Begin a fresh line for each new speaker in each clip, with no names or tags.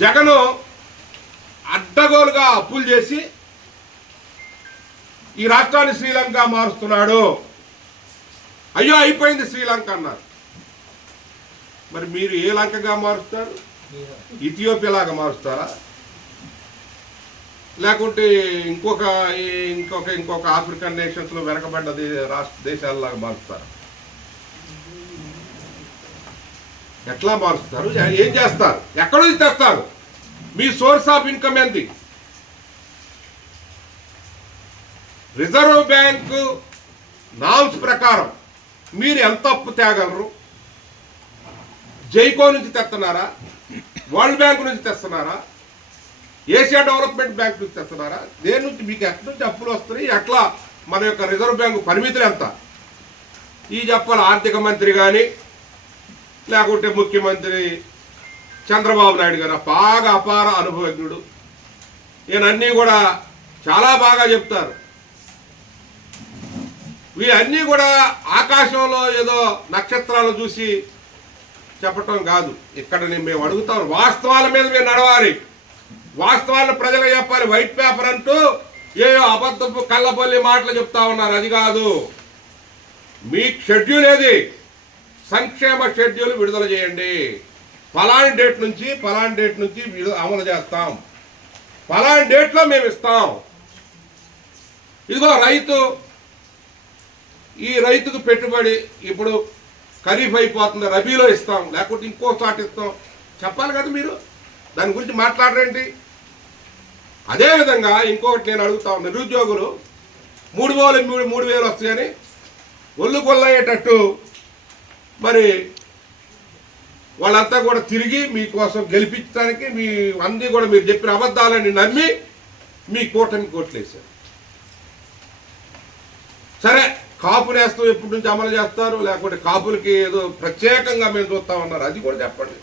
జగను అడ్డగోలుగా అప్పులు చేసి ఈ రాష్ట్రాన్ని శ్రీలంక మారుస్తున్నాడు. అయ్యో అయిపోయింది శ్రీలంక అన్నారు. మరి మీరు ఏ లంకగా మారుస్తారు? ఇథియోపియా లాగా మారుస్తారా? లేకుంటే ఇంకొక ఇంకొక ఇంకొక ఆఫ్రికన్ నేషన్స్లో వెనకబడ్డ రాష్ట్ర దేశాలలాగా మారుస్తారా? ఎట్లా మారుస్తారు? ఏం చేస్తారు? ఎక్కడ నుంచి తెస్తారు? మీ సోర్స్ ఆఫ్ ఇన్కమ్ ఏంటి రిజర్వ్ బ్యాంకు నామ్స్ ప్రకారం మీరు ఎంత అప్పు తేగలరు? జైకో నుంచి తెస్తున్నారా? వరల్డ్ బ్యాంక్ నుంచి తెస్తున్నారా? ఏషియా డెవలప్మెంట్ బ్యాంక్ నుంచి తెస్తున్నారా? దేని నుంచి? మీకు ఎక్కడి నుంచి అప్పులు వస్తున్నాయి? ఎట్లా? మన యొక్క రిజర్వ్ బ్యాంకు పరిమితులు ఎంత? ఈ చెప్పాలి ఆర్థిక మంత్రి కానీ లేకుంటే ముఖ్యమంత్రి చంద్రబాబు నాయుడు గారు బాగా అపార అనుభవజ్ఞుడు. ఈయన అన్నీ కూడా చాలా బాగా చెప్తారు. వీరన్నీ కూడా ఆకాశంలో ఏదో నక్షత్రాలు చూసి చెప్పటం కాదు. ఇక్కడ నేను మేము అడుగుతాం. వాస్తవాల మీద మీరు నడవాలి. వాస్తవాలను ప్రజలకు చెప్పాలి. వైట్ పేపర్ అంటూ ఏయో అబద్ధపు కళ్ళపల్లి మాటలు చెప్తా ఉన్నారు. అది కాదు. మీ షెడ్యూల్ ఏది? సంక్షేమ షెడ్యూల్ విడుదల చేయండి. ఫలాని డేట్ నుంచి ఫలాని డేట్ నుంచి అమలు చేస్తాం. ఫలాని డేట్లో మేము ఇస్తాం. ఇదిగో రైతు ఈ రైతుకు పెట్టుబడి ఇప్పుడు ఖరీఫ్ అయిపోతుంది రబీలో ఇస్తాం. లేకుంటే ఇంకో చోట ఇస్తాం. చెప్పాలి కదా మీరు? దాని గురించి మాట్లాడరేంటి అదేవిధంగా ఇంకొకటి నేను అడుగుతాను నిరుద్యోగులు మూడు వేలు మూడు మూడు వేలు వస్తాయని ఒళ్ళు కొల్లయ్యేటట్టు మరి వాళ్ళంతా కూడా తిరిగి మీకోసం గెలిపించడానికి మీ అన్నీ కూడా మీరు చెప్పిన అబద్ధాలని నమ్మి మీ కూటమి కోట్లేశారు. సరే కాపు నేస్తం ఎప్పటి నుంచి అమలు చేస్తారు? లేకుంటే కాపులకి ఏదో ప్రత్యేకంగా మేము చూస్తామన్నారు అది కూడా చెప్పండి.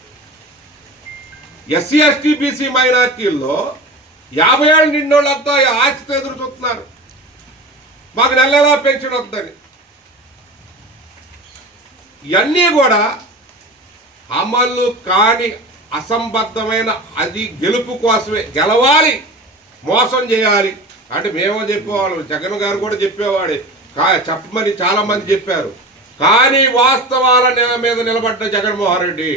ఎస్సీ ఎస్టీ బీసీ మైనార్టీల్లో యాభై ఏళ్ళు నిండోళ్ళంతా ఆశతో ఎదురు చూస్తున్నారు. మాకు నెల నెలా పెన్షన్ వస్తుందని. ఇవన్నీ కూడా అమలు కాని అసంబద్ధమైన అది గెలుపు కోసమే. గెలవాలి మోసం చేయాలి. అంటే మేమో చెప్పేవాళ్ళం జగన్ గారు కూడా చెప్పేవాడే. కా చెప్పమని చాలామంది చెప్పారు. కానీ వాస్తవాల నెల మీద నిలబడ్డ జగన్మోహన్ రెడ్డి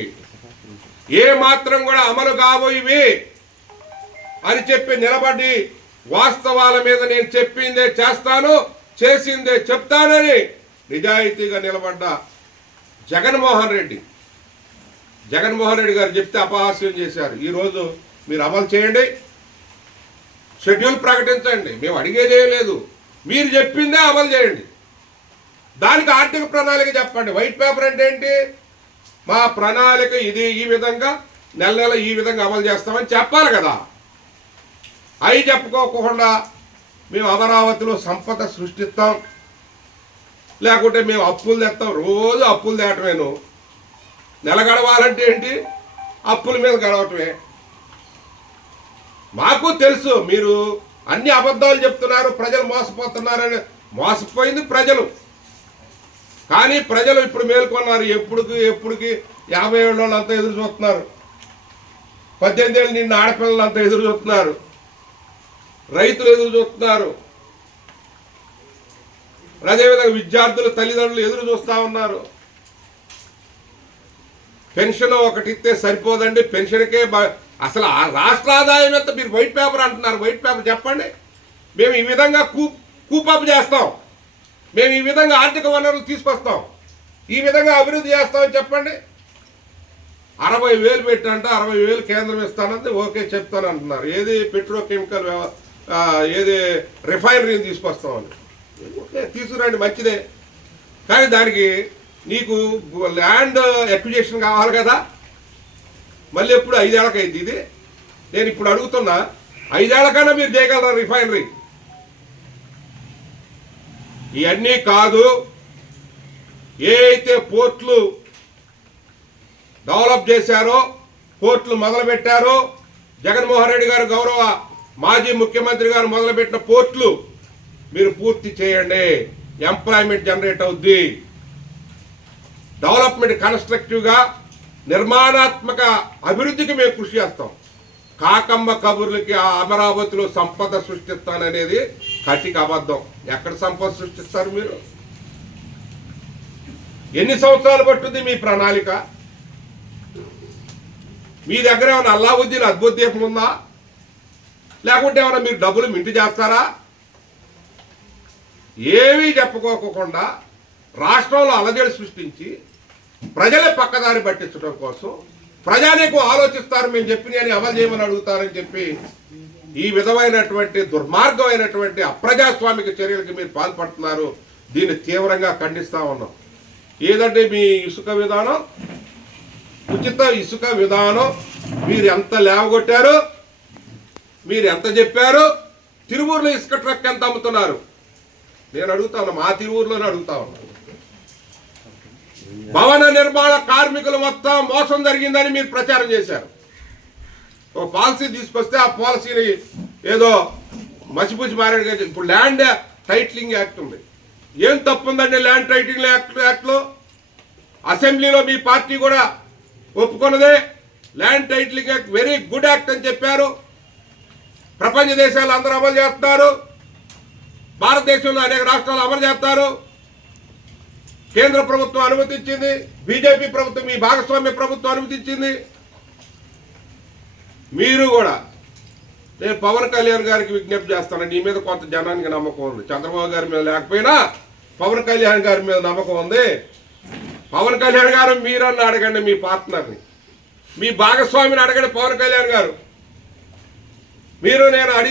ఏ మాత్రం కూడా అమలు కాబోయివి అని చెప్పి నిలబడి వాస్తవాల మీద నేను చెప్పిందే చేస్తాను చేసిందే చెప్తానని నిజాయితీగా నిలబడ్డ జగన్మోహన్ రెడ్డి. జగన్మోహన్ రెడ్డి గారు చెప్తే అపహాస్యం చేశారు. ఈరోజు మీరు అమలు చేయండి. షెడ్యూల్ ప్రకటించండి. మేము అడిగేదే లేదు. మీరు చెప్పిందే అమలు చేయండి. దానికి ఆర్థిక ప్రణాళిక చెప్పండి. వైట్ పేపర్ అంటే ఏంటి? మా ప్రణాళిక ఇది ఈ విధంగా నెల నెల ఈ విధంగా అమలు చేస్తామని చెప్పాలి కదా. అవి చెప్పుకోకుండా మేము అమరావతిలో సంపద సృష్టిస్తాం. లేకుంటే మేము అప్పులు తెస్తాం. రోజు అప్పులు తేటమేను. నెల గడవాలంటే ఏంటి? అప్పుల మీద గడవటమే. మాకు తెలుసు మీరు అన్ని అబద్ధాలు చెప్తున్నారు ప్రజలు మోసపోతున్నారని. మోసపోయింది ప్రజలు. కానీ ప్రజలు ఇప్పుడు మేల్కొన్నారు ఎప్పుడుకి ఎప్పుడుకి? యాభై ఏళ్ళ వాళ్ళంతా ఎదురు చూస్తున్నారు. పద్దెనిమిది ఏళ్ళు నిన్న ఆడపిల్లలంతా ఎదురు చూస్తున్నారు. రైతులు ఎదురు చూస్తున్నారు. అదేవిధంగా విద్యార్థులు తల్లిదండ్రులు ఎదురు చూస్తూ ఉన్నారు. పెన్షన్ ఒకటి ఇస్తే సరిపోదండి. పెన్షన్కే బ- అసలు ఆ రాష్ట్ర ఆదాయం ఎంత? మీరు వైట్ పేపర్ అంటున్నారు. వైట్ పేపర్ చెప్పండి. మేము ఈ విధంగా కూ కూపప్ చేస్తాం. మేము ఈ విధంగా ఆర్థిక వనరులు తీసుకొస్తాం. ఈ విధంగా అభివృద్ధి చేస్తామని చెప్పండి. అరవై వేలు పెట్టంట అరవై వేలు కేంద్రం ఇస్తానంటే ఓకే చెప్తాను అంటున్నారు ఏది పెట్రోకెమికల్ వ్యవ- ఏది రిఫైనరీని తీసుకొస్తామని. తీసుకురండి మంచిదే. కానీ దానికి నీకు ల్యాండ్ అక్విజేషన్ కావాలి కదా. మళ్ళీ ఎప్పుడు ఐదేళ్ళకి అయింది ఇది. నేను ఇప్పుడు అడుగుతున్నా ఐదేళ్ళకైనా మీరు చేయగలరా రిఫైనరీ? ఇవన్నీ కాదు ఏ అయితే పోర్ట్లు డెవలప్ చేశారో పోర్ట్లు మొదలుపెట్టారో జగన్మోహన్ రెడ్డి గారు గౌరవ మాజీ ముఖ్యమంత్రి గారు మొదలుపెట్టిన పోర్ట్లు మీరు పూర్తి చేయండి. ఎంప్లాయ్మెంట్ జనరేట్ అవుద్ది. డెవలప్మెంట్ కన్స్ట్రక్టివ్గా నిర్మాణాత్మక అభివృద్ధికి మేము కృషి చేస్తాం. కాకమ్మ కబుర్లకి ఆ అమరావతిలో సంపద సృష్టిస్తాననేది కటిక అబద్ధం. ఎక్కడ సంపద సృష్టిస్తారు మీరు? ఎన్ని సంవత్సరాలు పట్టుద్ది మీ ప్రణాళిక? మీ దగ్గర ఏమైనా అల్లావుద్దీన్ అద్భుత దీపం ఉందా? లేకుంటే ఏమైనా మీరు డబ్బులు మింటి చేస్తారా? ఏమీ చెప్పుకోకుండా రాష్ట్రంలో అలజడి సృష్టించి ప్రజలే పక్కదారి పట్టించడం కోసం ప్రజానీకు ఆలోచిస్తారు మేము చెప్పినవి అమలు చేయమని అడుగుతారని చెప్పి ఈ విధమైనటువంటి దుర్మార్గమైనటువంటి అప్రజాస్వామిక చర్యలకు మీరు పాల్పడుతున్నారు. దీన్ని తీవ్రంగా ఖండిస్తా ఉన్నాం. ఏదంటే మీ ఇసుక విధానం? ఉచిత ఇసుక విధానం. మీరు ఎంత లేవగొట్టారు? మీరు ఎంత చెప్పారు? తిరుమూరులో ఇసుక ట్రక్ ఎంత అమ్ముతున్నారు? నేను అడుగుతాను మా తిరువూరులోనే అడుగుతా ఉన్నాను భవన నిర్మాణ కార్మికులు మొత్తం మోసం జరిగిందని మీరు ప్రచారం చేశారు. ఒక పాలసీ తీసుకొస్తే ఆ పాలసీని ఏదో మసిపూసి మారాడు ఇప్పుడు ల్యాండ్ టైటిలింగ్ యాక్ట్ ఉంది. ఏం తప్పు ఉందండి ల్యాండ్ టైటిలింగ్ యాక్ట్ యాక్ట్లో? అసెంబ్లీలో మీ పార్టీ కూడా ఒప్పుకున్నదే. Land titling act very good act అని చెప్పారు. ప్రపంచ దేశాలు అందరూ అమలు చేస్తున్నారు. భారతదేశంలో అనేక రాష్ట్రాలు అమలు చేస్తారు. కేంద్ర ప్రభుత్వం అనుమతించింది. బీజేపీ ప్రభుత్వం మీ భాగస్వామ్య ప్రభుత్వం అనుమతించింది. మీరు కూడా నేను పవన్ కళ్యాణ్ గారికి విజ్ఞప్తి చేస్తాను. నీ మీద కొంత జనానికి నమ్మకం ఉంది. చంద్రబాబు గారి మీద లేకపోయినా పవన్ కళ్యాణ్ గారి మీద నమ్మకం ఉంది. పవన్ కళ్యాణ్ గారు మీరన్న అడగండి మీ పార్ట్నర్ని. మీ భాగస్వామిని అడగండి పవన్ కళ్యాణ్ గారు. మీరు నేను అడిగి